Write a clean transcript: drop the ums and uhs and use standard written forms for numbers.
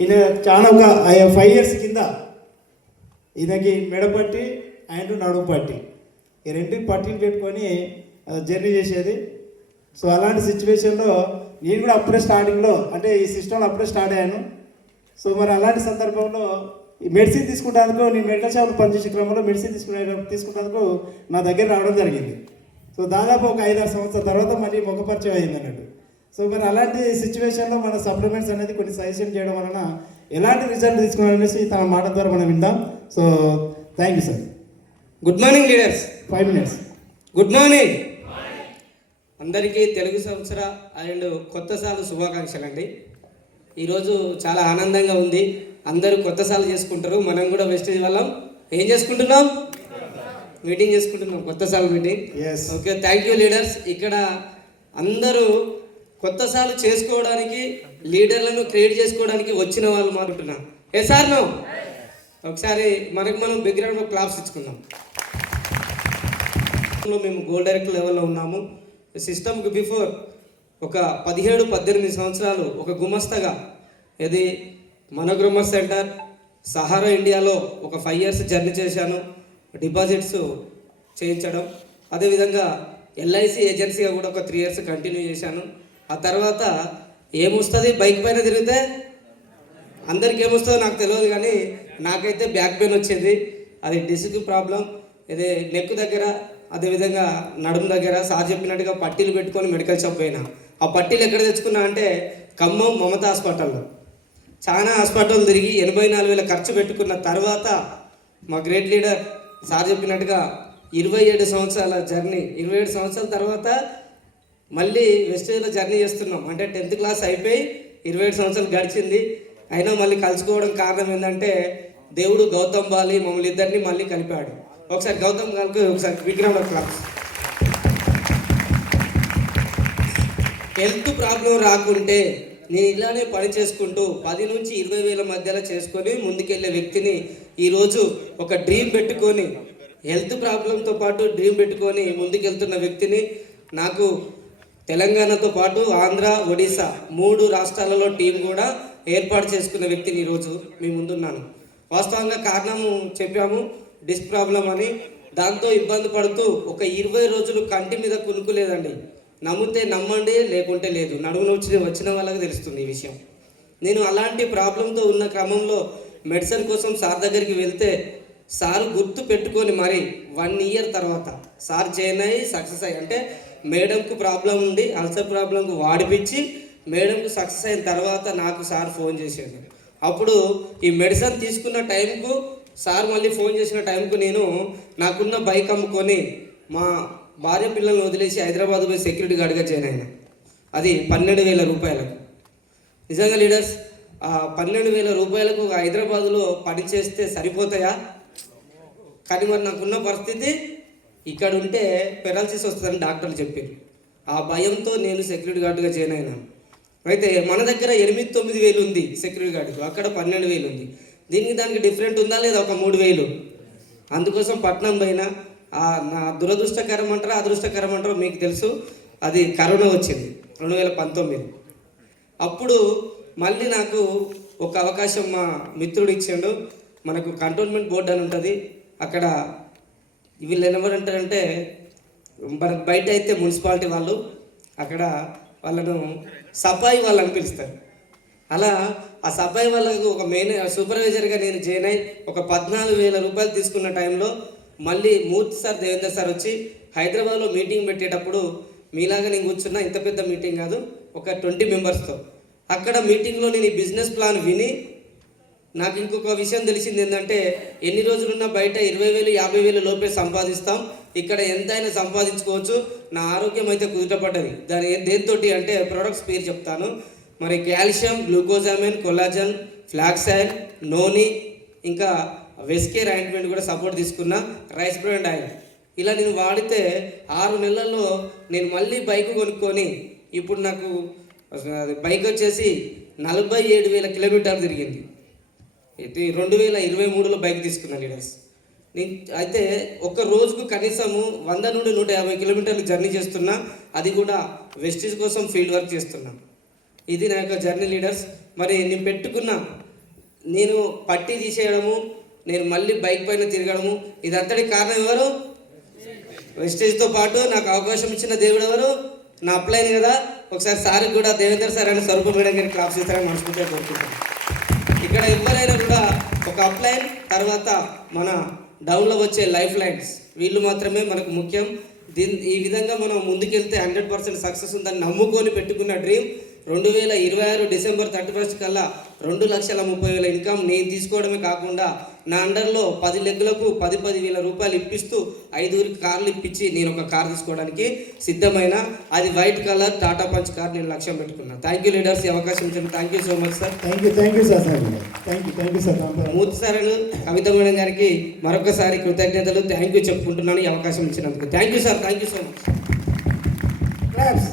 ఈయన చాలా ఒక 5 years కింద ఈయనకి మెడపట్టి అండ్ నడుము పట్టి ఈ రెండు పట్టీలు పెట్టుకొని జర్నీ చేసేది. సో అలాంటి సిచ్యువేషన్లో నేను కూడా అప్పుడే స్టార్టింగ్లో అంటే ఈ సిస్టంలో అప్పుడే స్టార్ట్ అయ్యాను. సో మరి అలాంటి సందర్భంలో ఈ మెడిసిన్ తీసుకుంటానికి నేను మెడికల్ షాప్లో పనిచేసే క్రమంలో మెడిసిన్ తీసుకుంటానికి నా దగ్గర రావడం జరిగింది. సో దాదాపు ఒక 5-6 సంవత్సరాల తర్వాత మళ్ళీ ముఖపరిచయం అయింది అన్నట్టు. సో మరి అలాంటి సిచ్యువేషన్లో మన సప్లిమెంట్స్ అనేది కొన్ని సజెషన్ చేయడం వలన ఎలాంటి రిజల్ట్ తీసుకున్నారనేసి తన మాట ద్వారా మనం విందాం. So thank you sir. Good morning leaders. 5 minutes. Good morning అందరికీ. తెలుగు సంవత్సర అండ్ కొత్త సార్లు శుభాకాంక్షలు అండి. ఈరోజు చాలా ఆనందంగా ఉంది. అందరూ కొత్త సార్లు చేసుకుంటారు, మనం కూడా వెస్టేజ్ వాళ్ళం ఏం చేసుకుంటున్నాం, మీటింగ్ చేసుకుంటున్నాం, కొత్త సార్లు meeting. Okay, thank you leaders. ఇక్కడ అందరూ కొత్త సార్లు చేసుకోవడానికి, లీడర్లను క్రియేట్ చేసుకోవడానికి వచ్చిన వాళ్ళు మాట్లాడుతున్నాం. ఏ సార్ నో ఒకసారి మనకు మనం బ్యాక్గ్రౌండ్ క్లాప్స్ ఇచ్చుకుందాం. మేము గోల్డ్ డైరెక్టర్ లెవెల్లో ఉన్నాము. సిస్టమ్కి బిఫోర్ ఒక 17-18 సంవత్సరాలు ఒక గుమస్తగా ఇది మనోగ్రోమస్ సెంటర్ సహారా ఇండియాలో ఒక 5 years జర్నీ చేశాను. డిపాజిట్స్ చేయించడం, అదేవిధంగా ఎల్ఐసి ఏజెన్సీగా కూడా ఒక 3 years కంటిన్యూ చేశాను. ఆ తర్వాత ఏమొస్తుంది బైక్ పైన తిరిగితే, అందరికి ఏమొస్తుందో నాకు తెలియదు కానీ నాకైతే బ్యాక్ పెయిన్ వచ్చేది. అది డిస్క్ ప్రాబ్లం, ఇది నెక్ దగ్గర, అదేవిధంగా నడుము దగ్గర. సార్ చెప్పినట్టుగా పట్టీలు పెట్టుకొని మెడికల్ షాప్ పోయినా. ఆ పట్టీలు ఎక్కడ తెచ్చుకున్నా అంటే ఖమ్మం మమతా హాస్పిటల్లో. చాలా హాస్పిటల్ తిరిగి 84,000 ఖర్చు పెట్టుకున్న తర్వాత మా గ్రేట్ లీడర్ సార్ చెప్పినట్టుగా 27 సంవత్సరాల జర్నీ, 27 సంవత్సరాల తర్వాత మళ్ళీ వెస్టేజ్లో జర్నీ చేస్తున్నాం. అంటే 10th క్లాస్ అయిపోయి 27 సంవత్సరాలు గడిచింది. అయినా మళ్ళీ కలుసుకోవడం కారణం ఏంటంటే దేవుడు గౌతమ్ బాలి మమ్మల్ని ఇద్దరిని మళ్ళీ కలిపాడు. ఒకసారి గౌతమ్ గారికి ఒకసారి విగ్రహం క్లాస్. హెల్త్ ప్రాబ్లం రాకుంటే నేను ఇలానే పని చేసుకుంటూ 10 నుంచి 20,000 మధ్యలో చేసుకొని ముందుకెళ్ళే వ్యక్తిని ఈరోజు ఒక డ్రీమ్ పెట్టుకొని, హెల్త్ ప్రాబ్లంతో పాటు డ్రీమ్ పెట్టుకొని ముందుకెళ్తున్న వ్యక్తిని, నాకు తెలంగాణతో పాటు ఆంధ్ర, ఒడిశా 3 రాష్ట్రాలలో టీం కూడా ఏర్పాటు చేసుకున్న వ్యక్తిని ఈరోజు మీ ముందున్నాను. వాస్తవంగా కారణము చెప్పాము, డిస్క్ ప్రాబ్లం అని. దాంతో ఇబ్బంది పడుతూ ఒక 20 రోజులు కంటి మీద కునుకులేదండి. నమ్మితే నమ్మండి, లేకుంటే లేదు. నడుము వచ్చిన వాళ్ళకి తెలుస్తుంది ఈ విషయం. నేను అలాంటి ప్రాబ్లంతో ఉన్న క్రమంలో మెడిసిన్ కోసం సార్ దగ్గరికి వెళ్తే సార్ గుర్తు పెట్టుకొని మరి 1 year తర్వాత సార్ జాయిన్ అయ్యి సక్సెస్ అయ్యి, అంటే మేడంకు ప్రాబ్లం ఉండి అల్సర్ ప్రాబ్లంకు వాడిపించి మేడంకు సక్సెస్ అయిన తర్వాత నాకు సార్ ఫోన్ చేశాడు. అప్పుడు ఈ మెడిసిన్ తీసుకున్న టైంకు సార్ మళ్ళీ ఫోన్ చేసిన టైంకు నేను నాకున్న బైక్ అమ్ముకొని మా భార్య పిల్లల్ని వదిలేసి హైదరాబాద్ పోయి సెక్యూరిటీ గార్డ్గా జాయిన్ అయినా. అది 12,000 రూపాయలకు. నిజంగా లీడర్స్, ఆ 12,000 రూపాయలకు హైదరాబాద్లో పని చేస్తే సరిపోతాయా? కానీ మరి నాకున్న పరిస్థితి ఇక్కడ ఉంటే పెరాలసిస్ వస్తుందని డాక్టర్లు చెప్పారు. ఆ భయంతో నేను సెక్యూరిటీ గార్డ్గా జాయిన్ అయినాను. అయితే మన దగ్గర 8-9 వేలు ఉంది సెక్యూరిటీ గార్డుకు, అక్కడ 12,000 ఉంది. దానికి డిఫరెంట్ ఉందా లేదా? ఒక 3,000. అందుకోసం పట్నం పోయినా. నా దురదృష్టకరం అంటారా అదృష్టకరం అంటారో మీకు తెలుసు, అది కరోనా వచ్చింది 2019. అప్పుడు మళ్ళీ నాకు ఒక అవకాశం మా మిత్రుడు ఇచ్చాడు. మనకు కంటోన్మెంట్ బోర్డు అని ఉంటుంది, అక్కడ వీళ్ళు ఎవరంటారంటే మనకు బయట అయితే మున్సిపాలిటీ వాళ్ళు, అక్కడ వాళ్ళను సఫాయి వాళ్ళని పిలుస్తారు. అలా ఆ సఫాయి వాళ్ళకు ఒక సూపర్వైజర్గా నేను జాయిన్ అయ్యి ఒక 14,000 రూపాయలు తీసుకున్న టైంలో మళ్ళీ మూర్తి సార్, దేవేందర్ సార్ వచ్చి హైదరాబాద్లో మీటింగ్ పెట్టేటప్పుడు మీలాగా నేను కూర్చున్నా, ఇంత పెద్ద మీటింగ్ కాదు, ఒక 20 మెంబర్స్తో. అక్కడ మీటింగ్లో నేను ఈ బిజినెస్ ప్లాన్ విని నాకు ఇంకొక విషయం తెలిసింది ఏంటంటే, ఎన్ని రోజులున్నా బయట 20,000, 50,000 లోపే సంపాదిస్తాం, ఇక్కడ ఎంతైనా సంపాదించుకోవచ్చు. నా ఆరోగ్యం అయితే కుదుటపడ్డది. దాని దేనితోటి అంటే ప్రొడక్ట్స్ పేరు చెప్తాను. మరి కాల్షియం, గ్లూకోజామిన్, కొలాజన్, ఫ్లాక్స్ ఆయిల్, నోని, ఇంకా వెస్కేర్ ఆయింట్మెంట్ కూడా సపోర్ట్ తీసుకున్నా, రైస్ బ్రాండ్ ఆయిల్. ఇలా నేను వాడితే 6 నెలల్లో నేను మళ్ళీ బైక్ కొనుక్కొని ఇప్పుడు నాకు బైక్ వచ్చేసి 47,000 కిలోమీటర్లు తిరిగింది. అయితే 2023లో బైక్ తీసుకున్నాను లీడర్స్. అయితే ఒక రోజుకు కనీసము 100 నుండి 150 కిలోమీటర్లు జర్నీ చేస్తున్నా, అది కూడా వెస్టేజ్ కోసం ఫీల్డ్ వర్క్ చేస్తున్నా. ఇది నా యొక్క జర్నీ లీడర్స్. మరి నేను పెట్టుకున్న నేను పట్టి తీసేయడము, నేను మళ్ళీ బైక్ పైన తిరగడము, ఇదంతటి కారణం ఎవరు? వెస్టేజ్తో పాటు నాకు అవకాశం ఇచ్చిన దేవుడు ఎవరు? నా అప్లైన్ కదా. ఒకసారి సార్కి కూడా దేవేందర్ సార్ అని స్వరూప మేడం గారికి క్లాప్స్ ఇస్తారని మనస్ఫూర్తిగా కోరుకుంటాను. ఇక్కడ ఎవరైనా కూడా ఒక అప్లైన్ తర్వాత మన డౌన్లో వచ్చే లైఫ్ లైన్స్ వీళ్ళు మాత్రమే మనకు ముఖ్యం. ఈ విధంగా మనం ముందుకెళ్తే 100% సక్సెస్ ఉందని నమ్ముకొని పెట్టుకున్న డ్రీమ్ 2026 డిసెంబర్ 31 కల్లా 2,30,30,000 ఇన్కమ్ నేను తీసుకోవడమే కాకుండా నా అండర్లో 10 లెగ్గులకు 10,000 రూపాయలు ఇప్పిస్తూ 5 కార్లు ఇప్పించి నేను ఒక కార్ తీసుకోవడానికి సిద్ధమైన, అది white colour Tata punch car నేను లక్ష్యం పెట్టుకున్నాను. థ్యాంక్ యూ లీడర్స్, ఈ అవకాశం ఇచ్చాను. Thank you so much sir. Thank you sir. Thank you sir. Murthy sir Kavitha madam గారికి మరొకసారి కృతజ్ఞతలు, థ్యాంక్ యూ చెప్పుకుంటున్నాను ఈ అవకాశం ఇచ్చినందుకు. Thank you sir. Thank you so much. Claps.